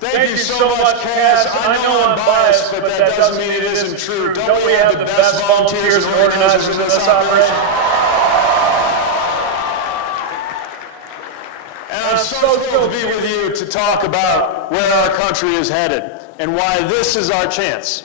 Thank you so much, Cass. I know I'm biased, but that doesn't mean it isn't true. Don't we have the best volunteers and organizers in this operation? And I'm so thrilled to be with you to talk about where our country is headed and why this is our chance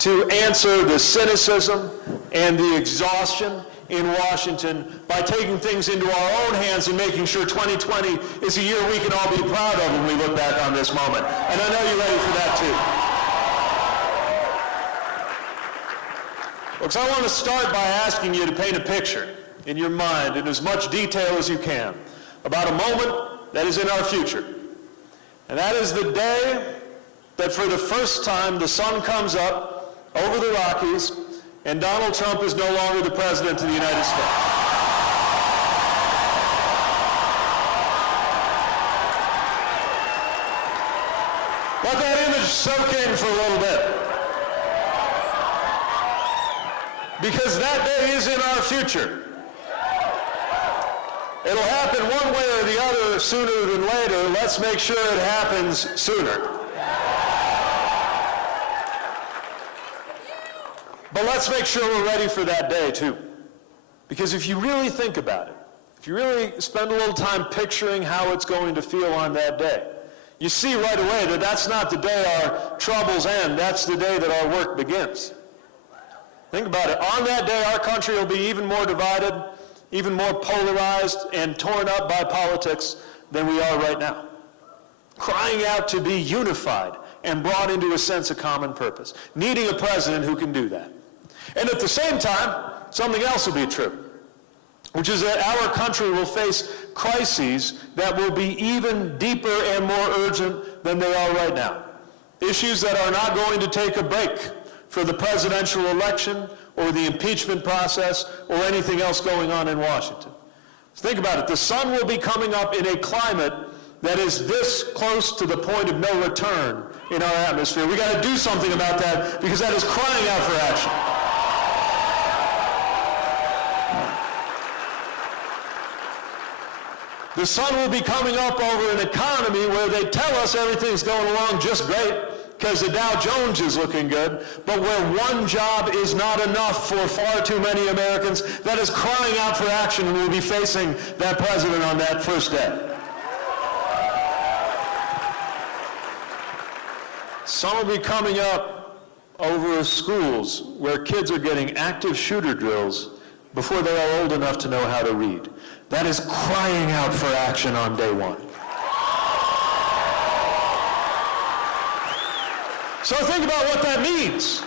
to answer the cynicism and the exhaustion in Washington by taking things into our own hands and making sure 2020 is a year we can all be proud of when we look back on this moment. And I know you're ready for that too. Folks, I want to start by asking you to paint a picture in your mind in as much detail as you can about a moment that is in our future. And that is the day that for the first time the sun comes up over the Rockies and Donald Trump is no longer the President of the United States. Let that image soak in for a little bit. Because that day is in our future. It'll happen one way or the other sooner than later. Let's make sure it happens sooner. But let's make sure we're ready for that day, too. Because if you really think about it, if you really spend a little time picturing how it's going to feel on that day, you see right away that that's not the day our troubles end. That's the day that our work begins. Think about it. On that day, our country will be even more divided, even more polarized, and torn up by politics than we are right now. Crying out to be unified and brought into a sense of common purpose. Needing a president who can do that. And at the same time, something else will be true, which is that our country will face crises that will be even deeper and more urgent than they are right now. Issues that are not going to take a break for the presidential election or the impeachment process or anything else going on in Washington. So think about it. The sun will be coming up in a climate that is this close to the point of no return in our atmosphere. We got to do something about that because that is crying out for action. The sun will be coming up over an economy where they tell us everything's going along just great because the Dow Jones is looking good, but where one job is not enough for far too many Americans, that is crying out for action, and we'll be facing that president on that first day. Sun will be coming up over schools where kids are getting active shooter drills before they are old enough to know how to read. That is crying out for action on day one. So think about what that means.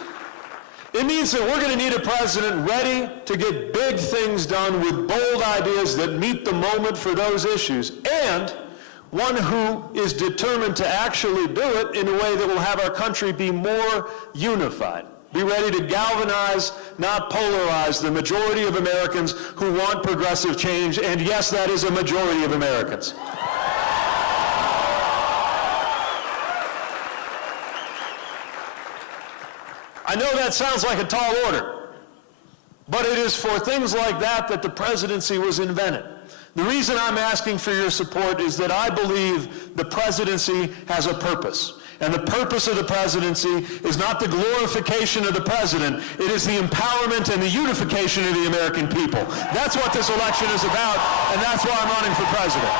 It means that we're going to need a president ready to get big things done with bold ideas that meet the moment for those issues, and one who is determined to actually do it in a way that will have our country be more unified. Be ready to galvanize, not polarize, the majority of Americans who want progressive change, and yes, that is a majority of Americans. I know that sounds like a tall order, but it is for things like that that the presidency was invented. The reason I'm asking for your support is that I believe the presidency has a purpose. And the purpose of the presidency is not the glorification of the president, it is the empowerment and the unification of the American people. That's what this election is about, and that's why I'm running for president.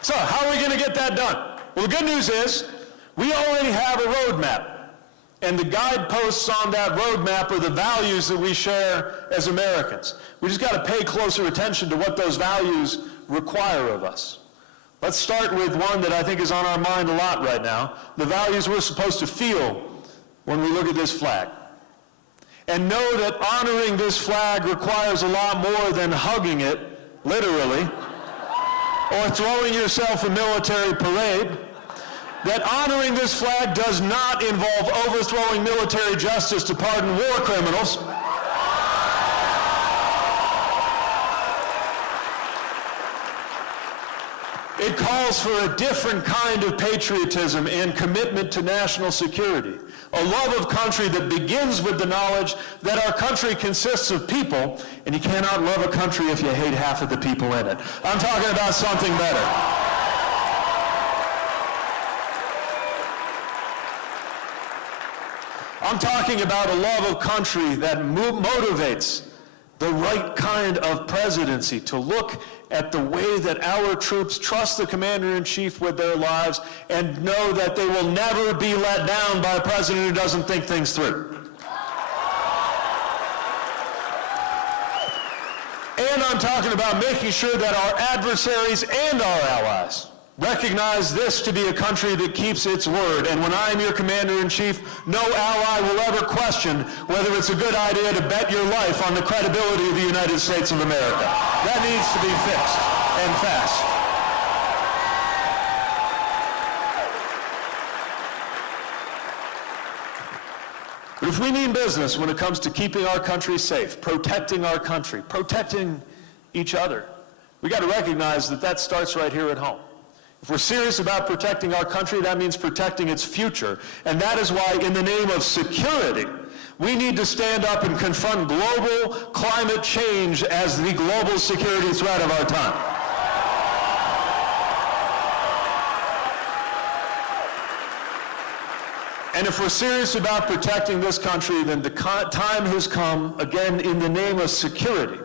So, how are we going to get that done? Well, the good news is, we already have a roadmap. And the guideposts on that roadmap are the values that we share as Americans. We just got to pay closer attention to what those values require of us. Let's start with one that I think is on our mind a lot right now, the values we're supposed to feel when we look at this flag. And know that honoring this flag requires a lot more than hugging it, literally, or throwing yourself a military parade. That honoring this flag does not involve overthrowing military justice to pardon war criminals. It calls for a different kind of patriotism and commitment to national security. A love of country that begins with the knowledge that our country consists of people, and you cannot love a country if you hate half of the people in it. I'm talking about something better. I'm talking about a love of country that motivates the right kind of presidency, to look at the way that our troops trust the commander-in-chief with their lives and know that they will never be let down by a president who doesn't think things through. And I'm talking about making sure that our adversaries and our allies recognize this to be a country that keeps its word. And when I am your commander-in-chief, no ally will ever question whether it's a good idea to bet your life on the credibility of the United States of America. That needs to be fixed, and fast. But if we mean business when it comes to keeping our country safe, protecting our country, protecting each other, we got to recognize that that starts right here at home. If we're serious about protecting our country, that means protecting its future. And that is why, in the name of security, we need to stand up and confront global climate change as the global security threat of our time. And if we're serious about protecting this country, then the time has come, again, in the name of security,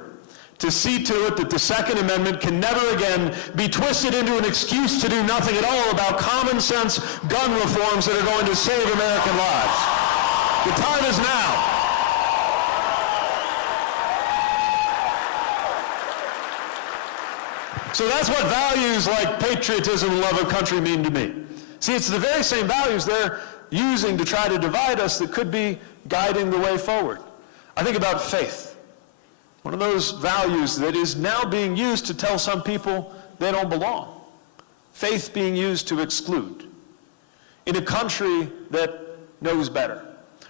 to see to it that the Second Amendment can never again be twisted into an excuse to do nothing at all about common sense gun reforms that are going to save American lives. The time is now. So that's what values like patriotism and love of country mean to me. See, it's the very same values they're using to try to divide us that could be guiding the way forward. I think about faith. One of those values that is now being used to tell some people they don't belong. Faith being used to exclude. In a country that knows better.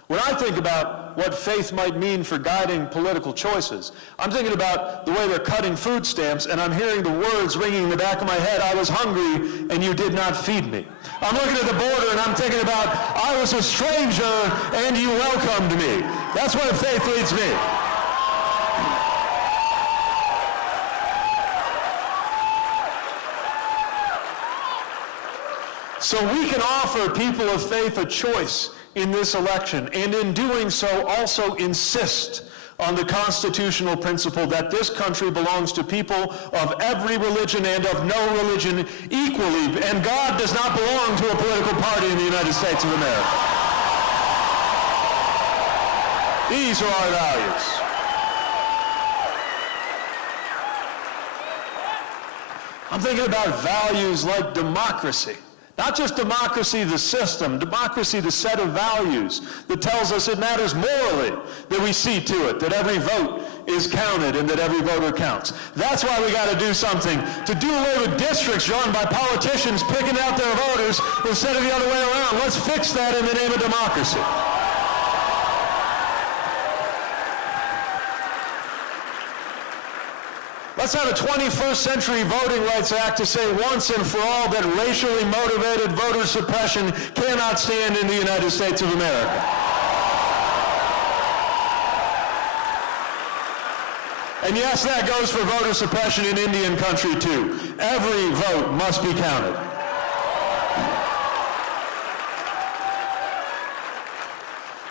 When I think about what faith might mean for guiding political choices, I'm thinking about the way they're cutting food stamps, and I'm hearing the words ringing in the back of my head, I was hungry and you did not feed me. I'm looking at the border and I'm thinking about, I was a stranger and you welcomed me. That's where faith leads me. So we can offer people of faith a choice in this election, and in doing so also insist on the constitutional principle that this country belongs to people of every religion and of no religion equally, and God does not belong to a political party in the United States of America. These are our values. I'm thinking about values like democracy. Not just democracy, the system, democracy, the set of values that tells us it matters morally that we see to it, that every vote is counted and that every voter counts. That's why we got to do something to do away with districts run by politicians picking out their voters instead of the other way around. Let's fix that in the name of democracy. Let's have a 21st century Voting Rights Act to say once and for all that racially motivated voter suppression cannot stand in the United States of America. And yes, that goes for voter suppression in Indian country too. Every vote must be counted.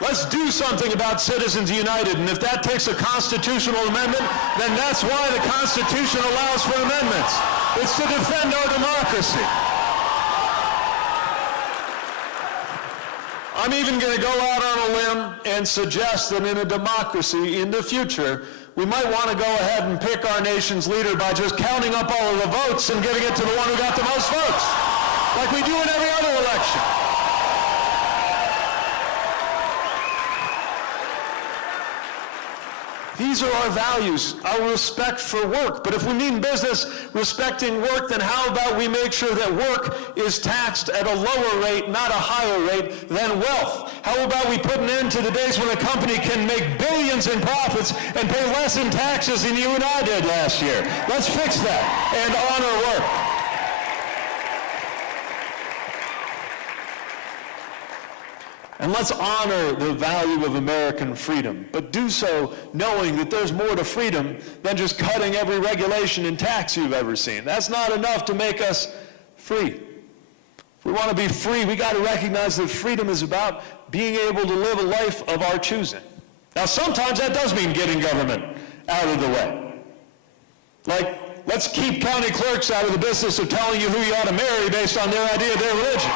Let's do something about Citizens United, and if that takes a constitutional amendment, then that's why the Constitution allows for amendments. It's to defend our democracy. I'm even going to go out on a limb and suggest that in a democracy in the future, we might want to go ahead and pick our nation's leader by just counting up all of the votes and giving it to the one who got the most votes, like we do in every other election. These are our values, our respect for work. But if we mean business respecting work, then how about we make sure that work is taxed at a lower rate, not a higher rate, than wealth? How about we put an end to the days when a company can make billions in profits and pay less in taxes than you and I did last year? Let's fix that and honor work. And let's honor the value of American freedom, but do so knowing that there's more to freedom than just cutting every regulation and tax you've ever seen. That's not enough to make us free. If we want to be free, we got to recognize that freedom is about being able to live a life of our choosing. Now, sometimes that does mean getting government out of the way. Like, let's keep county clerks out of the business of telling you who you ought to marry based on their idea of their religion.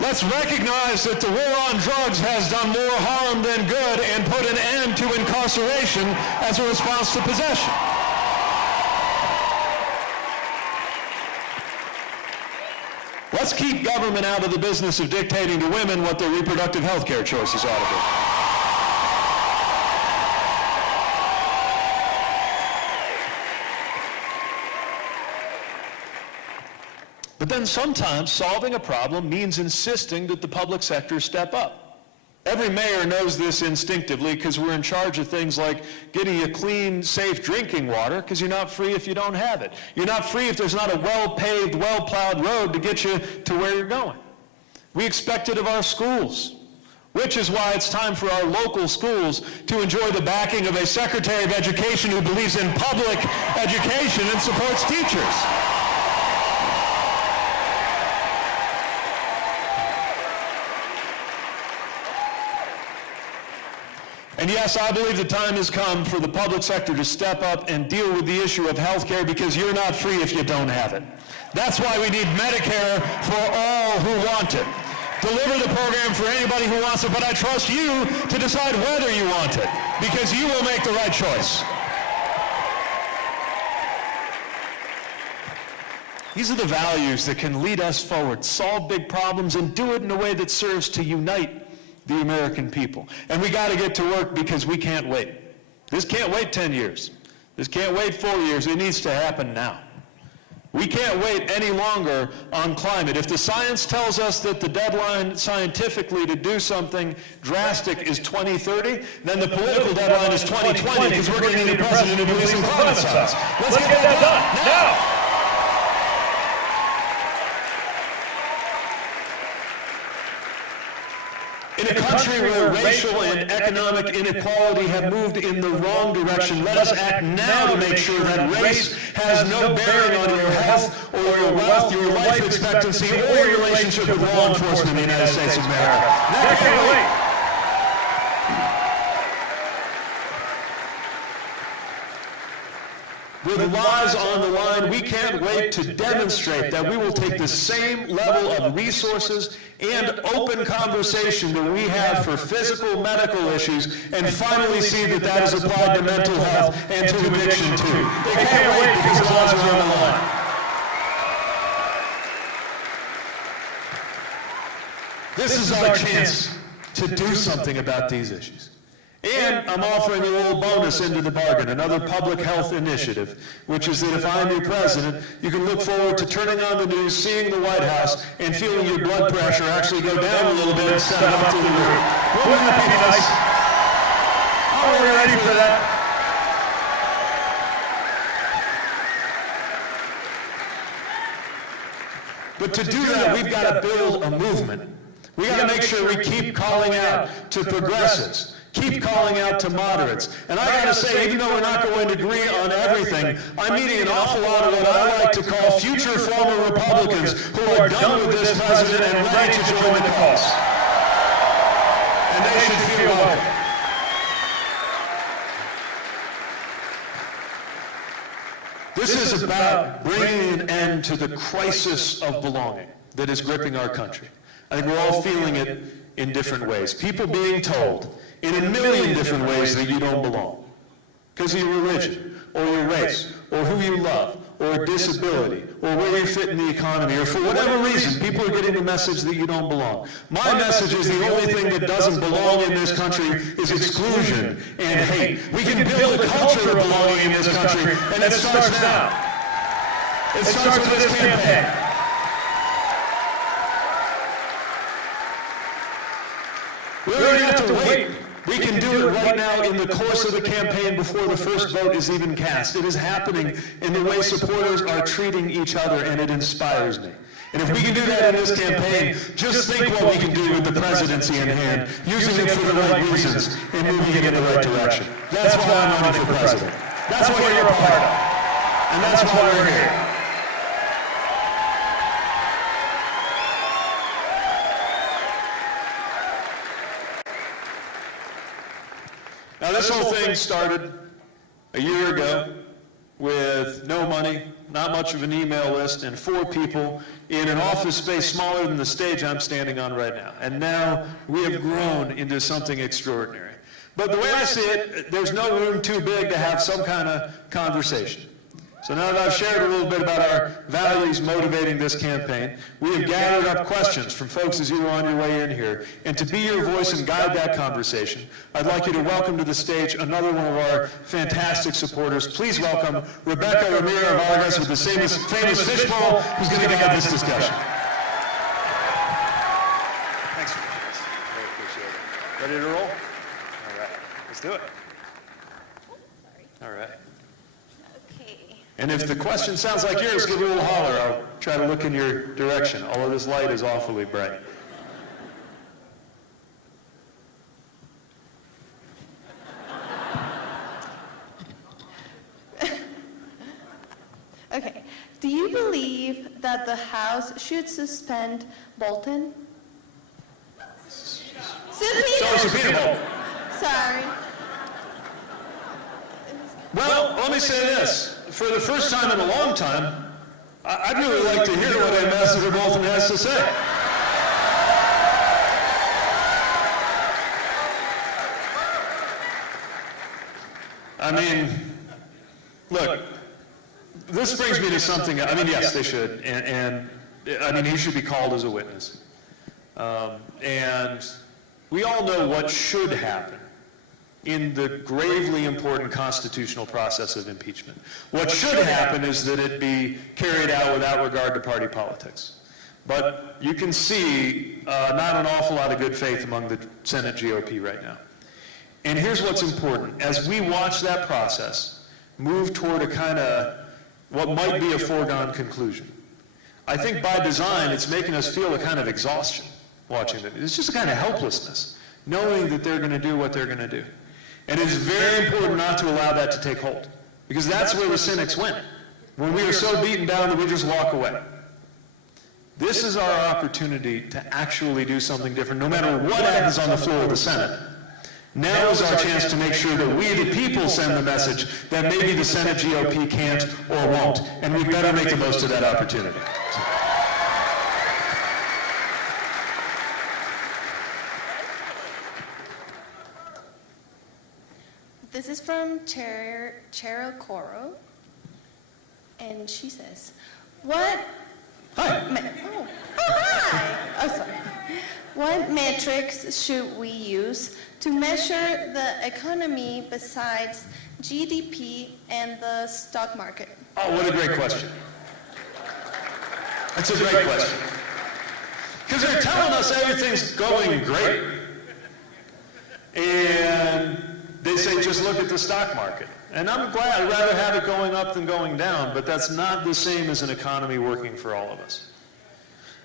Let's recognize that the war on drugs has done more harm than good and put an end to incarceration as a response to possession. Let's keep government out of the business of dictating to women what their reproductive health care choices ought to be. But then sometimes solving a problem means insisting that the public sector step up. Every mayor knows this instinctively because we're in charge of things like getting you clean, safe drinking water, because you're not free if you don't have it. You're not free if there's not a well-paved, well-plowed road to get you to where you're going. We expect it of our schools, which is why it's time for our local schools to enjoy the backing of a Secretary of Education who believes in public education and supports teachers. And yes, I believe the time has come for the public sector to step up and deal with the issue of health care, because you're not free if you don't have it. That's why we need Medicare for all who want it. Deliver the program for anybody who wants it, but I trust you to decide whether you want it, because you will make the right choice. These are the values that can lead us forward, solve big problems, and do it in a way that serves to unite the American people. And we got to get to work, because we can't wait. This can't wait 10 years. This can't wait 4 years. It needs to happen now. We can't wait any longer on climate. If the science tells us that the deadline scientifically to do something drastic is 2030, then the political deadline is 2020, because we're going to need a president who believes in climate science. Let's get that done now. In a country where racial and economic inequality have moved in the wrong direction, let us act now to make sure that race has no bearing on your health or your wealth, your life expectancy, or your relationship with law enforcement in the United States of America. That can't wait. With lives on the line, we can't wait to demonstrate that we will take the same level of resources and open conversation that we have for physical, medical issues, and finally see that that is applied to mental health and to addiction too. They can't wait because lives are on the line. This is our chance to do something about these issues. And I'm offering a little bonus into the bargain, another public health initiative, which is that if I'm your president, you can look forward to turning on the news, seeing the White House, and feeling your blood pressure actually go down a little bit instead of up to the roof. Wouldn't that be nice? Are we ready for that? But to do that, we've got to build a movement. We've got to make sure we keep calling out to progressives, keep calling out to moderates. And I got to say, even though we're not going to agree on everything, I'm meeting an awful lot of what I like to call future former Republicans who are done with this president and ready to join the cause. And they should feel welcome. This is about bringing an end to the crisis of belonging that is gripping our country. I think we're all feeling it in different ways. People being told in a million different ways that you don't belong because of your religion, or your race, or who you love, or a disability, or where you fit in the economy, or for whatever reason, people are getting the message that you don't belong. My message is the only thing that doesn't belong in this country is exclusion and hate. We can build a culture of belonging in this country, and it starts now. It starts with this campaign. We don't have to wait We can do it right now in the course of the campaign before the first vote is even cast. It is happening in the way supporters are treating each other, and it inspires me. And if we can do that in this campaign, just think what we can do with the presidency in hand, using it for the right reasons and moving it in the right direction. That's why I'm running for president. That's what you're a part of. And that's why we're here. Now, this whole thing started a year ago with no money, not much of an email list, and 4 people in an office space smaller than the stage I'm standing on right now. And now we have grown into something extraordinary. But the way I see it, there's no room too big to have some kind of conversation. So now that I've shared a little bit about our values motivating this campaign, we have gathered up questions from folks as you were on your way in here. And to be your voice and guide that conversation, I'd like you to welcome to the stage another one of our fantastic supporters. Please welcome Rebecca Ramiro Vargas with the famous fishbowl, who's going to guide this discussion. Thanks for this. Really appreciate it. Ready to roll? All right. Let's do it. All right. And if the question sounds like yours, give a little holler. I'll try to look in your direction, although this light is awfully bright. Okay. Do you believe that the House should suspend Bolton? Sorry. Well, let me say this. For the first time in a long time, I'd really like to hear what Ambassador Bolton has to say. I mean, look, this brings me to something, I mean, yes, they should, and I mean, he should be called as a witness. And we all know what should happen in the gravely important constitutional process of impeachment. What should happen is that it be carried out without regard to party politics. But you can see not an awful lot of good faith among the Senate GOP right now. And here's what's important. As we watch that process move toward a kind of what might be a foregone conclusion, I think by design it's making us feel a kind of exhaustion watching it. It's just a kind of helplessness, knowing that they're going to do what they're going to do. And it's very important not to allow that to take hold, because that's where the cynics win. When we are so beaten down that we just walk away. This is our opportunity to actually do something different, no matter what happens on the floor of the Senate. Now is our chance to make sure that we, the people, send the message that maybe the Senate GOP can't or won't, and we better make the most of that opportunity. This is from Cheryl Coro, and she says, "What? Hi. Hi. Oh, sorry. What metrics should we use to measure the economy besides GDP and the stock market?" Oh, what a great question. That's a great question. Because they're telling us everything's going great. And they say, just look at the stock market. And I'm glad, I'd rather have it going up than going down, but that's not the same as an economy working for all of us.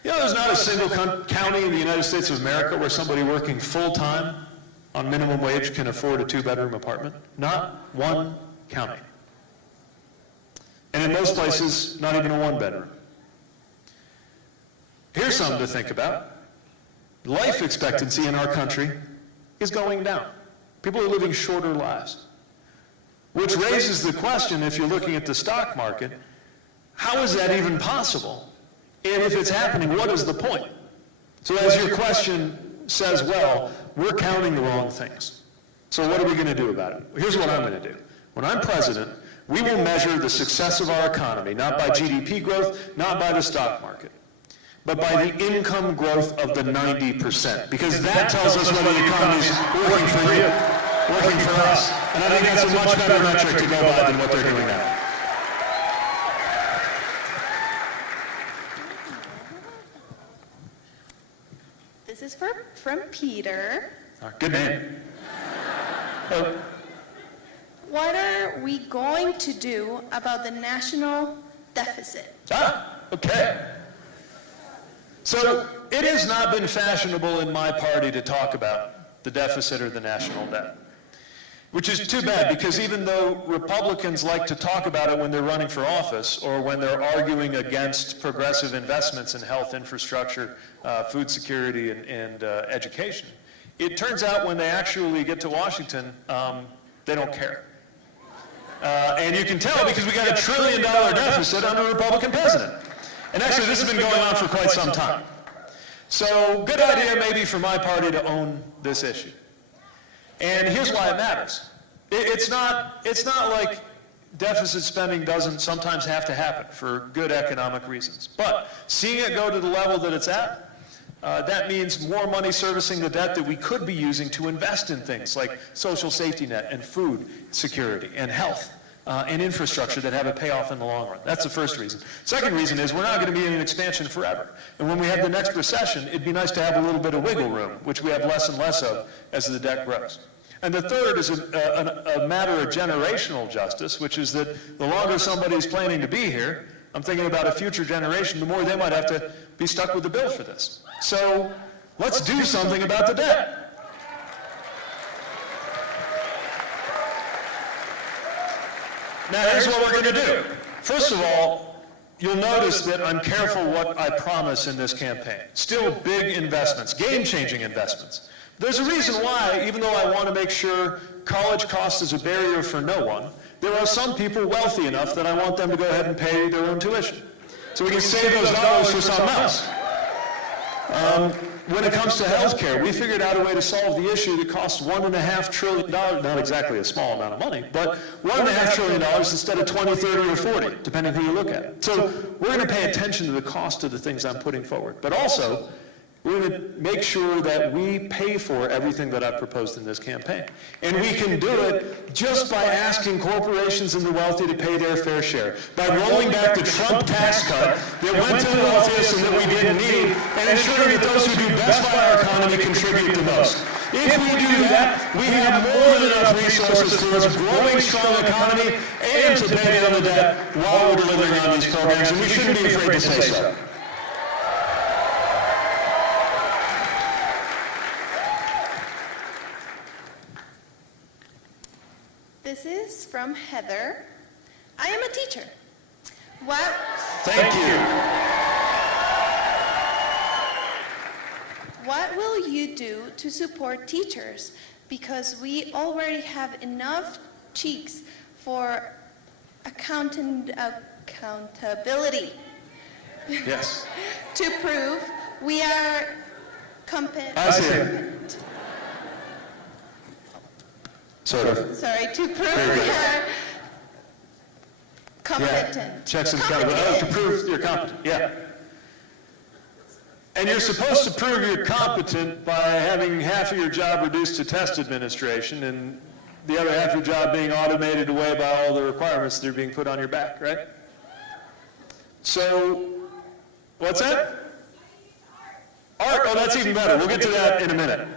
You know, there's not a single county in the United States of America where somebody working full-time on minimum wage can afford a 2-bedroom apartment. Not one county. And in most places, not even a 1-bedroom. Here's something to think about. Life expectancy in our country is going down. People are living shorter lives. Which raises the question, if you're looking at the stock market, how is that even possible? And if it's happening, what is the point? So as your question says, well, we're counting the wrong things. So what are we going to do about it? Here's what I'm going to do. When I'm president, we will measure the success of our economy, not by GDP growth, not by the stock market, but by the income growth of the 90%, because that tells us whether the economy is working for you, working for us. And I think that's a much better metric to go by than what they're doing now. This is from Peter. Good name. What are we going to do about the national deficit? Okay. So it has not been fashionable in my party to talk about the deficit or the national debt, which is too bad, because even though Republicans like to talk about it when they're running for office or when they're arguing against progressive investments in health infrastructure, food security, and education, it turns out when they actually get to Washington, they don't care. And you can tell because we got $1 trillion deficit under a Republican president. And actually, this has been going on for quite some time. So, good idea maybe for my party to own this issue. And here's why it matters. It's not like deficit spending doesn't sometimes have to happen for good economic reasons. But seeing it go to the level that it's at, that means more money servicing the debt that we could be using to invest in things like social safety net and food security and health and infrastructure that have a payoff in the long run. That's the first reason. Second reason is we're not going to be in an expansion forever. And when we have the next recession, it'd be nice to have a little bit of wiggle room, which we have less and less of as the debt grows. And the third is a matter of generational justice, which is that the longer somebody's planning to be here, I'm thinking about a future generation, the more they might have to be stuck with the bill for this. So let's do something about the debt. Now, here's what we're going to do. First of all, you'll notice that I'm careful what I promise in this campaign. Still big investments, game-changing investments. There's a reason why, even though I want to make sure college cost is a barrier for no one, there are some people wealthy enough that I want them to go ahead and pay their own tuition. So we can save those dollars for something else. When it comes to health care, we figured out a way to solve the issue that costs $1.5 trillion, not exactly a small amount of money, but $1.5 trillion instead of 20, 30, or 40, depending who you look at. So we're going to pay attention to the cost of the things I'm putting forward. But also, we're going to make sure that we pay for everything that I've proposed in this campaign. And we can do it just by asking corporations and the wealthy to pay their fair share, by rolling back the Trump tax cut that went to the wealthiest and that we didn't need, and ensuring that those who do best by our economy contribute the most. If we do that, we have more than enough resources for a growing, strong economy and to pay down the debt while we're delivering on these programs, and we shouldn't be afraid to say so. This is from Heather. I am a teacher. Thank you. What will you do to support teachers? Because we already have enough cheeks for accountability. Yes. To prove we are competent. I see it. Sort of. Sorry, to prove we are competent. Yeah. Checks and accountability. To prove you're competent. Yeah. And you're supposed to prove you're competent by having half of your job reduced to test administration and the other half of your job being automated away by all the requirements that are being put on your back, right? So, what's that? Art. Oh, that's even better. We'll get to that in a minute.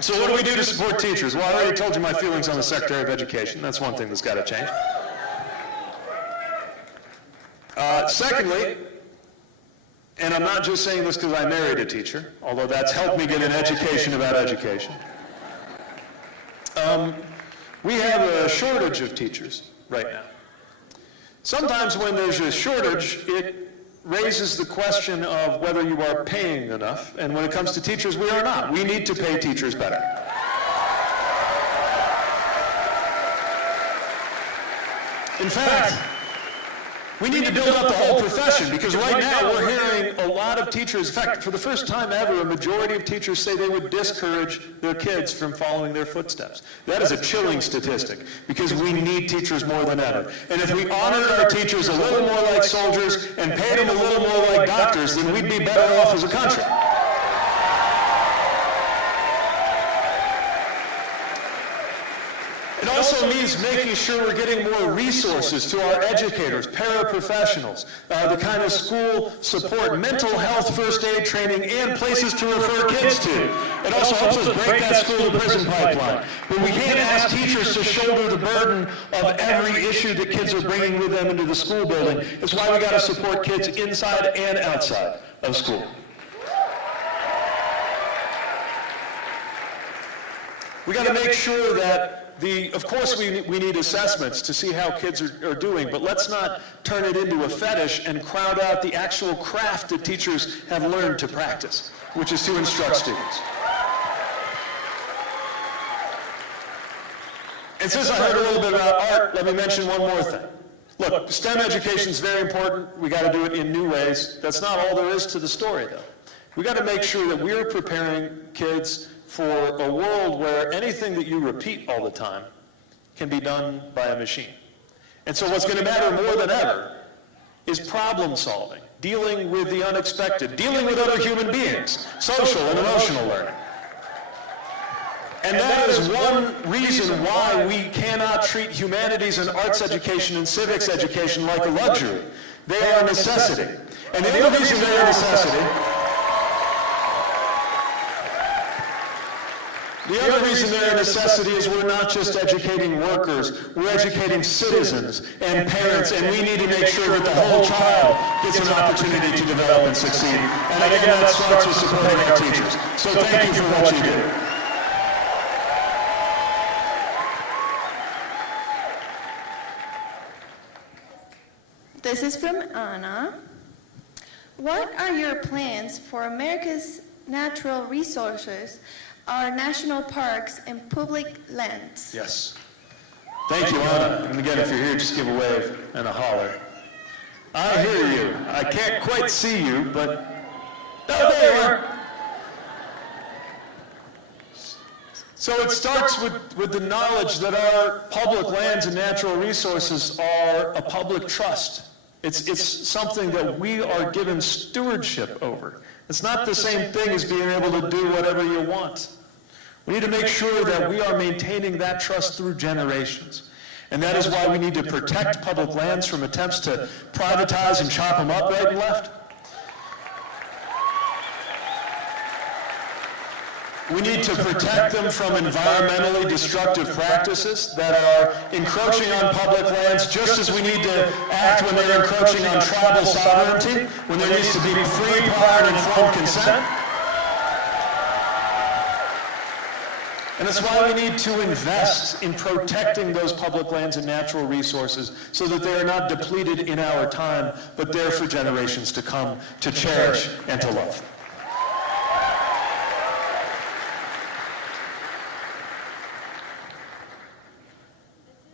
So what do we do to support teachers? Well, I already told you my feelings on the Secretary of Education. That's one thing that's got to change. Secondly, and I'm not just saying this because I married a teacher, although that's helped me get an education about education. We have a shortage of teachers right now. Sometimes when there's a shortage, it raises the question of whether you are paying enough, and when it comes to teachers, we are not. We need to pay teachers better. In fact, we need to build up the whole profession, because right now we're hearing a lot of teachers, in fact, for the first time ever, a majority of teachers say they would discourage their kids from following their footsteps. That is a chilling statistic, because we need teachers more than ever. And if we honored our teachers a little more like soldiers and paid them a little more like doctors, then we'd be better off as a country. It also means making sure we're getting more resources to our educators, paraprofessionals, the kind of school support, mental health first aid training, and places to refer kids to. It also helps us break that school-to-prison pipeline. But we can't ask teachers to shoulder the burden of every issue that kids are bringing with them into the school building. It's why we got to support kids inside and outside of school. We got to make sure that of course we need assessments to see how kids are doing, but let's not turn it into a fetish and crowd out the actual craft that teachers have learned to practice, which is to instruct students. And since I heard a little bit about art, let me mention one more thing. Look, STEM education is very important. We got to do it in new ways. That's not all there is to the story, though. We got to make sure that we're preparing kids for a world where anything that you repeat all the time can be done by a machine. And so what's going to matter more than ever is problem solving, dealing with the unexpected, dealing with other human beings, social and emotional learning. And that is one reason why we cannot treat humanities and arts education and civics education like a luxury. They are a necessity. And the other reason they are a necessity is we're not just educating workers, we're educating citizens and parents, and we need to make sure that the whole child gets an opportunity to develop and succeed. And again, that starts with supporting our teachers. So thank you for what you do. This is from Anna. What are your plans for America's natural resources, our national parks, and public lands? Yes. Thank you, Anna. And again, if you're here, just give a wave and a holler. I hear you. I can't quite see you, but oh, there you are. So it starts with the knowledge that our public lands and natural resources are a public trust. It's something that we are given stewardship over. It's not the same thing as being able to do whatever you want. We need to make sure that we are maintaining that trust through generations. And that is why we need to protect public lands from attempts to privatize and chop them up right and left. We need to protect them from environmentally destructive practices that are encroaching on public lands, just as we need to act when they're encroaching on tribal sovereignty, when there needs to be free, prior, and informed consent. And that's why we need to invest in protecting those public lands and natural resources so that they are not depleted in our time, but there for generations to come to cherish and to love.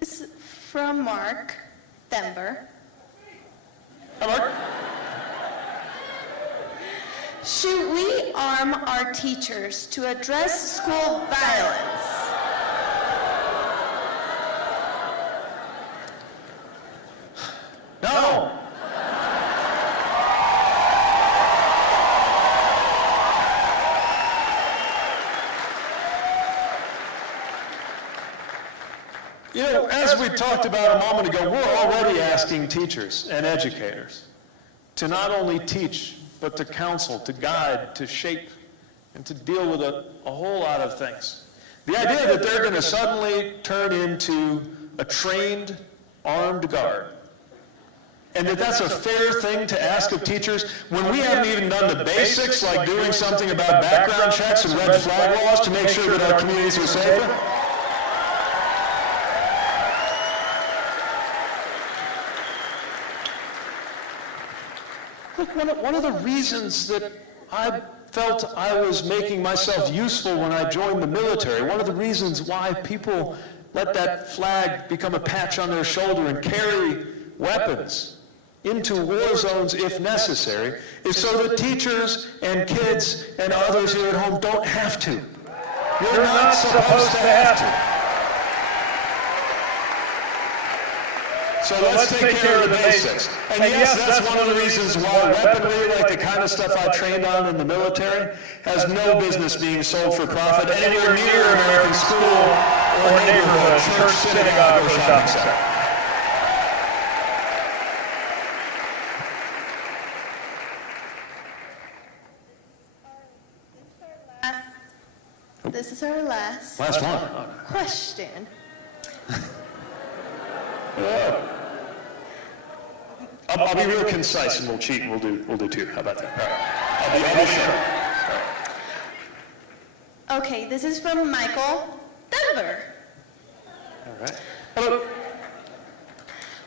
This is from Mark, Denver. Hi, Mark. Should we arm our teachers to address school violence? No. You know, as we talked about a moment ago, we're already asking teachers and educators to not only teach, but to counsel, to guide, to shape, and to deal with a whole lot of things. The idea that they're going to suddenly turn into a trained, armed guard, and that's a fair thing to ask of teachers when we haven't even done the basics, like doing something about background checks and red flag laws to make sure that our communities are safer. Look, one of the reasons that I felt I was making myself useful when I joined the military, one of the reasons why people let that flag become a patch on their shoulder and carry weapons into war zones if necessary, is so that teachers and kids and others here at home don't have to. You're not supposed to have to. So let's take care of the basics. And yes, that's one of the reasons why weaponry, like the kind of stuff I trained on in the military, has no business being sold for profit anywhere near an American school or neighborhood, church, synagogue, or shopping center. This is our last Last one. question. I'll be real concise and we'll cheat and we'll do two. How about that? All right. I'll be short. Okay, this is from Michael Denver. All right. Hello.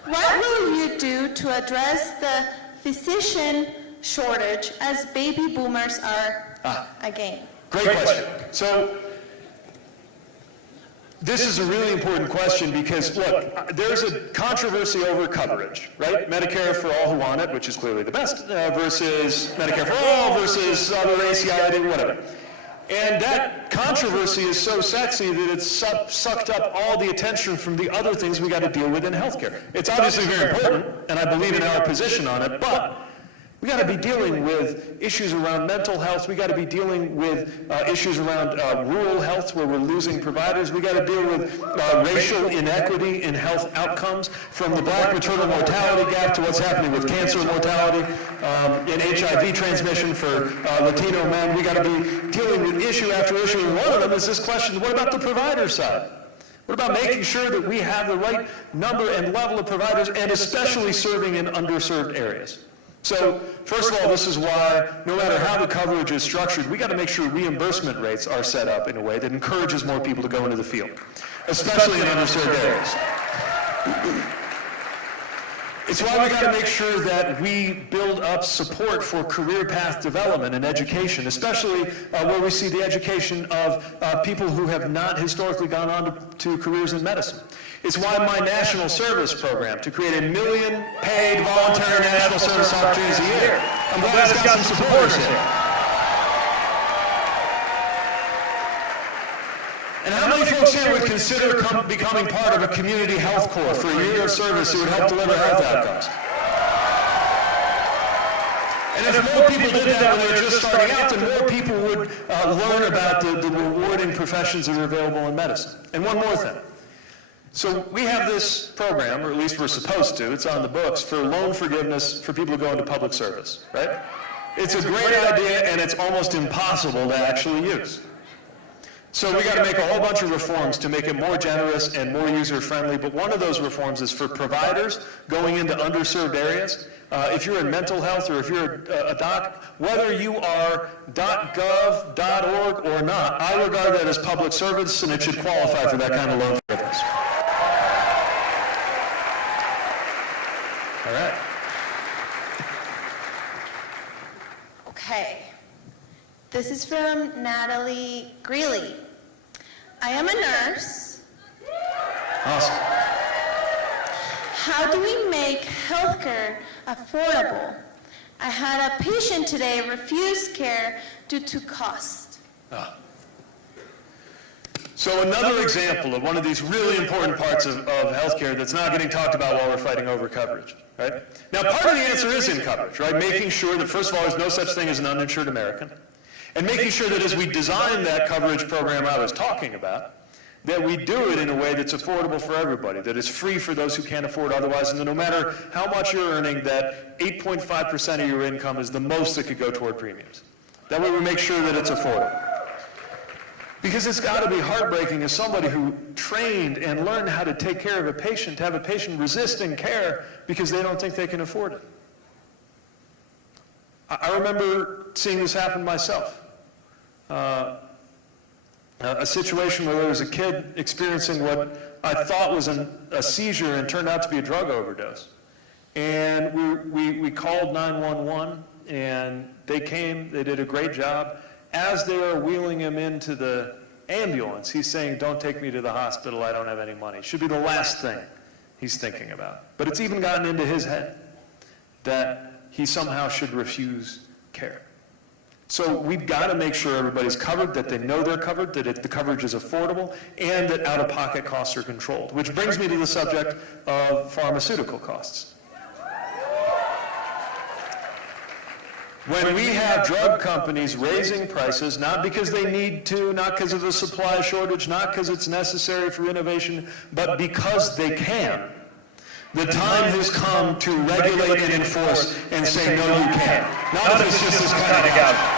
What will you do to address the physician shortage as baby boomers are again? Great question. So this is a really important question because, look, there's a controversy over coverage, right? Medicare for all who want it, which is clearly the best, versus Medicare for all versus other ACI, whatever. And that controversy is so sexy that it's sucked up all the attention from the other things we got to deal with in healthcare. It's obviously very important, and I believe in our position on it, but we got to be dealing with issues around mental health. We got to be dealing with issues around rural health where we're losing providers. We got to deal with racial inequity in health outcomes, from the black maternal mortality gap to what's happening with cancer mortality, in HIV transmission for Latino men. We got to be dealing with issue after issue. And one of them is this question, what about the provider side? What about making sure that we have the right number and level of providers, and especially serving in underserved areas? So, first of all, this is why, no matter how the coverage is structured, we got to make sure reimbursement rates are set up in a way that encourages more people to go into the field, especially in underserved areas. It's why we got to make sure that we build up support for career path development and education, especially where we see the education of people who have not historically gone on to careers in medicine. It's why my national service program, to create 1 million paid voluntary national service opportunities a year, I'm glad it's got some supporters here. And how many folks here would consider becoming part of a community health corps for a year of service who would help deliver health outcomes? And if more people did that when they were just starting out, then more people would learn about the rewarding professions that are available in medicine. And one more thing. So we have this program, or at least we're supposed to, it's on the books, for loan forgiveness for people who go into public service, right? It's a great idea, and it's almost impossible to actually use. So we got to make a whole bunch of reforms to make it more generous and more user-friendly, but one of those reforms is for providers going into underserved areas. If you're in mental health or if you're a doc, whether you are .gov, .org or not, I regard that as public service, and it should qualify for that kind of loan forgiveness. All right. Okay. This is from Natalie Greeley. I am a nurse. Awesome. How do we make healthcare affordable? I had a patient today refuse care due to cost. So another example of one of these really important parts of healthcare that's not getting talked about while we're fighting over coverage, right? Now, part of the answer is in coverage, right? Making sure that, first of all, there's no such thing as an uninsured American, and making sure that as we design that coverage program I was talking about, that we do it in a way that's affordable for everybody, that is free for those who can't afford otherwise, and that no matter how much you're earning, that 8.5% of your income is the most that could go toward premiums. That way we make sure that it's affordable. Because it's got to be heartbreaking as somebody who trained and learned how to take care of a patient, to have a patient resisting care because they don't think they can afford it. I remember seeing this happen myself. A situation where there was a kid experiencing what I thought was a seizure and turned out to be a drug overdose. And we called 911, and they came, they did a great job. As they are wheeling him into the ambulance, he's saying, "Don't take me to the hospital, I don't have any money." Should be the last thing he's thinking about. But it's even gotten into his head that he somehow should refuse care. So we've got to make sure everybody's covered, that they know they're covered, that the coverage is affordable, and that out-of-pocket costs are controlled. Which brings me to the subject of pharmaceutical costs. When we have drug companies raising prices, not because they need to, not because of the supply shortage, not because it's necessary for innovation, but because they can, the time has come to regulate and enforce and say, no, you can't. Not if it's just this kind of guy.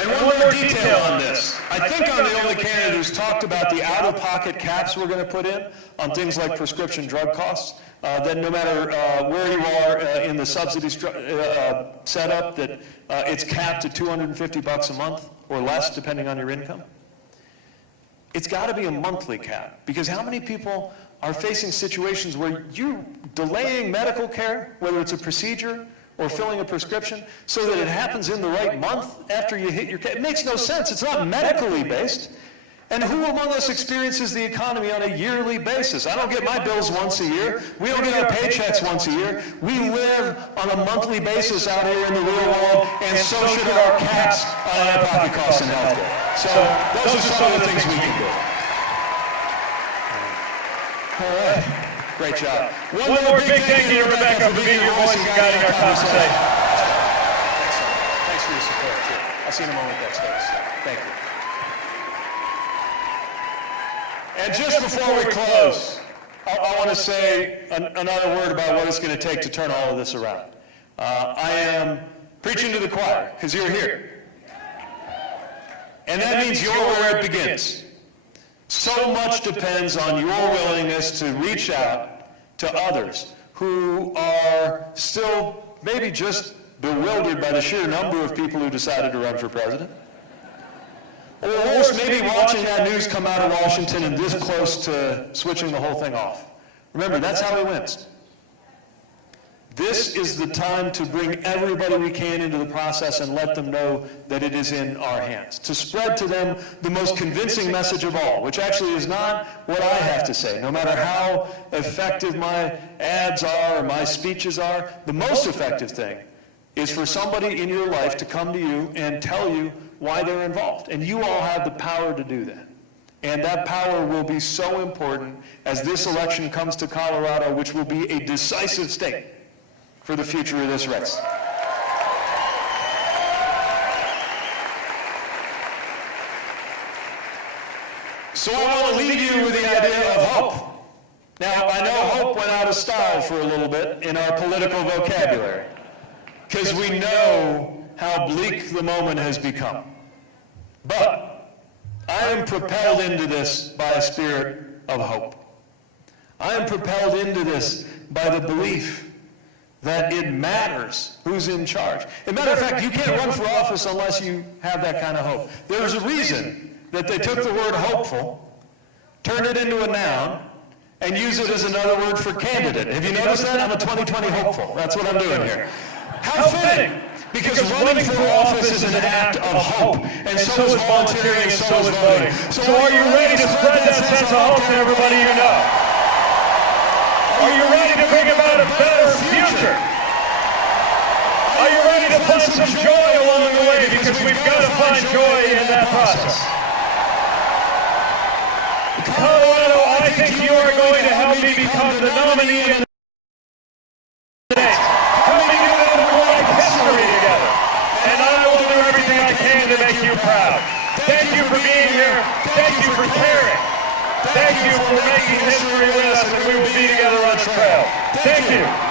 And one more detail on this. I think I'm the only candidate who's talked about the out-of-pocket caps we're going to put in on things like prescription drug costs, that no matter where you are in the subsidy setup, that it's capped at $250 a month or less, depending on your income. It's got to be a monthly cap, because how many people are facing situations where you're delaying medical care, whether it's a procedure or filling a prescription, so that it happens in the right month after you hit your cap? It makes no sense. It's not medically based. And who among us experiences the economy on a yearly basis? I don't get my bills once a year. We don't get our paychecks once a year. We live on a monthly basis out here in the real world, and so should our caps on out-of-pocket costs and healthcare. So those are some of the things we can do. All right. Great job. One more big thank you to Rebecca for being your voice and guiding our conversation. Thanks for your support, too. I'll see you in a moment backstage. Thank you. And just before we close, I want to say another word about what it's going to take to turn all of this around. I am preaching to the choir, because you're here. And that means you're where it begins. So much depends on your willingness to reach out to others who are still maybe just bewildered by the sheer number of people who decided to run for president. Or worse, maybe watching that news come out of Washington and this close to switching the whole thing off. Remember, that's how he wins. This is the time to bring everybody we can into the process and let them know that it is in our hands. To spread to them the most convincing message of all, which actually is not what I have to say. No matter how effective my ads are or my speeches are, the most effective thing is for somebody in your life to come to you and tell you why they're involved. And you all have the power to do that. And that power will be so important as this election comes to Colorado, which will be a decisive state for the future of this race. So I want to leave you with the idea of hope. Now, I know hope went out of style for a little bit in our political vocabulary, because we know how bleak the moment has become. But I am propelled into this by a spirit of hope. I am propelled into this by the belief that it matters who's in charge. As a matter of fact, you can't run for office unless you have that kind of hope. There's a reason that they took the word hopeful, turned it into a noun, and use it as another word for candidate. Have you noticed that? I'm a 2020 hopeful. That's what I'm doing here. How fitting! Because running for office is an act of hope, and so is volunteering, and so is voting. So are you ready to spread that sense of hope to everybody you know? Are you ready to bring about a better future? Are you ready to find some joy along the way? Because we've got to find joy in that process. Colorado, I think you are going to help me become the nominee in the state. Help me do it and write history together. And I will do everything I can to make you proud. Thank you for being here. Thank you for caring. Thank you for making history with us, and we will be together on the trail. Thank you.